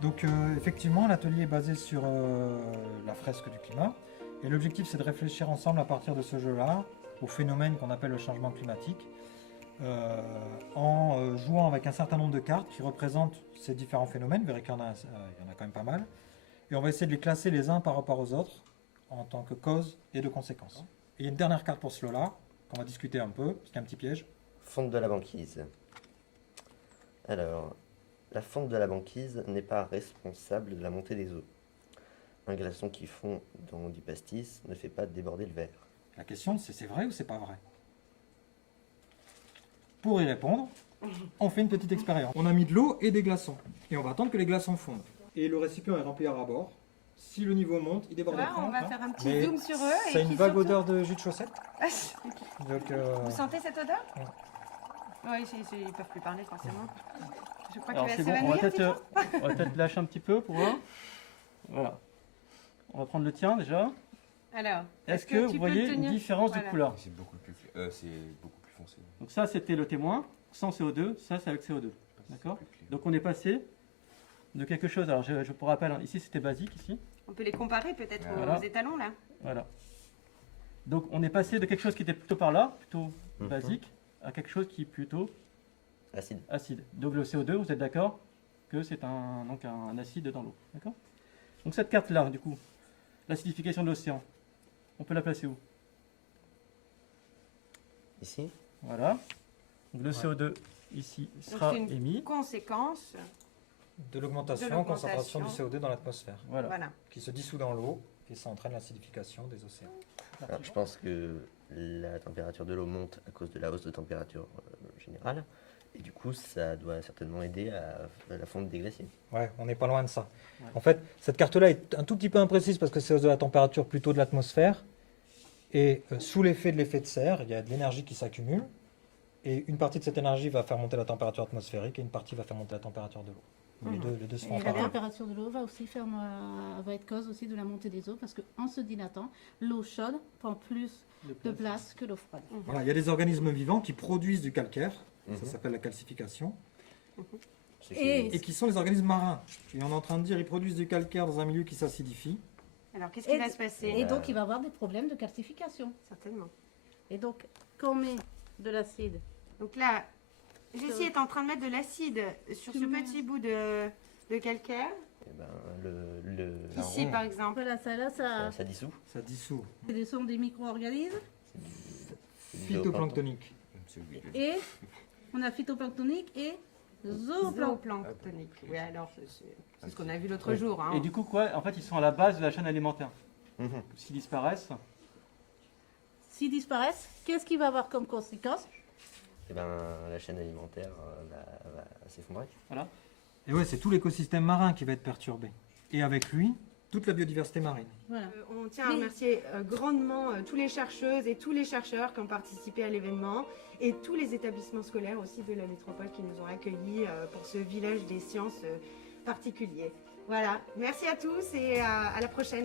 Donc effectivement, l'atelier est basé sur la fresque du climat. Et l'objectif, c'est de réfléchir ensemble à partir de ce jeu-là au phénomène qu'on appelle le changement climatique, en jouant avec un certain nombre de cartes qui représentent ces différents phénomènes. Vous verrez qu'il y en a quand même pas mal. Et on va essayer de les classer les uns par rapport aux autres en tant que cause et de conséquence. Et il y a une dernière carte pour cela, qu'on va discuter un peu, parce qu'il y a un petit piège. Fonte de la banquise. Alors, la fonte de la banquise n'est pas responsable de la montée des eaux. Un glaçon qui fond dans du pastis ne fait pas déborder le verre. La question, c'est vrai ou c'est pas vrai? Pour y répondre, on fait une petite expérience. On a mis de l'eau et des glaçons. Et on va attendre que les glaçons fondent. Et le récipient est rempli à ras-bord. Si le niveau monte, il déborde. Voilà, on va faire un petit Mais zoom sur eux. ça a et une puis vague surtout- odeur de jus de chaussette. Donc, Vous sentez cette odeur? Ouais. Oui, ils ne peuvent plus parler forcément. Je crois Alors qu'il c'est va bon, on va s'évanouir. peut-être lâcher un petit peu pour voir. Voilà. On va prendre le tien déjà. Alors, Est-ce que tu vous peux voyez le une tenir? différence Voilà. de couleur? C'est beaucoup plus foncé. Donc ça c'était le témoin, sans CO2, ça c'est avec CO2. D'accord? C'est plus clair. Donc on est passé de quelque chose, alors je vous rappelle, hein, ici c'était basique, ici. On peut les comparer peut-être Voilà. aux étalons là. Voilà. Donc on est passé de quelque chose qui était plutôt par là, plutôt Mhm. basique, à quelque chose qui est plutôt Acide. acide. Donc le CO2, vous êtes d'accord que c'est donc un acide dans l'eau. D'accord? Donc cette carte-là, du coup, l'acidification de l'océan, on peut la placer où? Ici. Voilà. Donc le CO2 ici sera c'est une émis. Conséquence, de l'augmentation, concentration du CO2 dans l'atmosphère, Voilà. voilà. qui se dissout dans l'eau, et ça entraîne l'acidification des océans. Alors, je pense que la température de l'eau monte à cause de la hausse de température générale. Et du coup, ça doit certainement aider à la fonte des glaciers. Ouais, on n'est pas loin de ça. Ouais. En fait, cette carte-là est un tout petit peu imprécise parce que c'est de la température plutôt de l'atmosphère. Et sous l'effet de l'effet de serre, il y a de l'énergie qui s'accumule. Et une partie de cette énergie va faire monter la température atmosphérique et une partie va faire monter la température de l'eau. Les deux se font Et en la parallèle. température de l'eau va aussi va être cause aussi de la montée des eaux parce qu'en se dilatant, l'eau chaude prend plus de place que l'eau froide. Voilà, il y a des organismes vivants qui produisent du calcaire, Mhm. ça s'appelle la calcification, Ce Et- qui- et qui sont les organismes marins. Et on est en train de dire ils produisent du calcaire dans un milieu qui s'acidifie. Alors qu'est-ce qui va se passer? Et donc il va y avoir des problèmes de calcification. Certainement. Et donc quand on met de l'acide, Donc là, Jessie est en train de mettre de l'acide sur Tu ce mets- petit bout de calcaire. eh ben, la Ici ronde, par exemple. voilà, ça dissout. Ça dissout. ce sont des micro-organismes C'est du Phytoplanctonique. et on a phytoplanctonique et zooplancton. Zooplanctonique. Oui, alors c'est ce qu'on a vu l'autre jour. Hein. Et du coup, quoi? En fait, ils sont à la base de la chaîne alimentaire. Mhm. S'ils disparaissent, S'ils disparaissent, qu'est-ce qui va avoir comme conséquence? Eh ben, la chaîne alimentaire va s'effondrer. Et ouais, c'est tout l'écosystème marin qui va être perturbé. Et avec lui, toute la biodiversité marine. Voilà. On tient à remercier grandement tous les chercheuses et tous les chercheurs qui ont participé à l'événement et tous les établissements scolaires aussi de la métropole qui nous ont accueillis pour ce village des sciences particulier. Voilà, merci à tous et à la prochaine.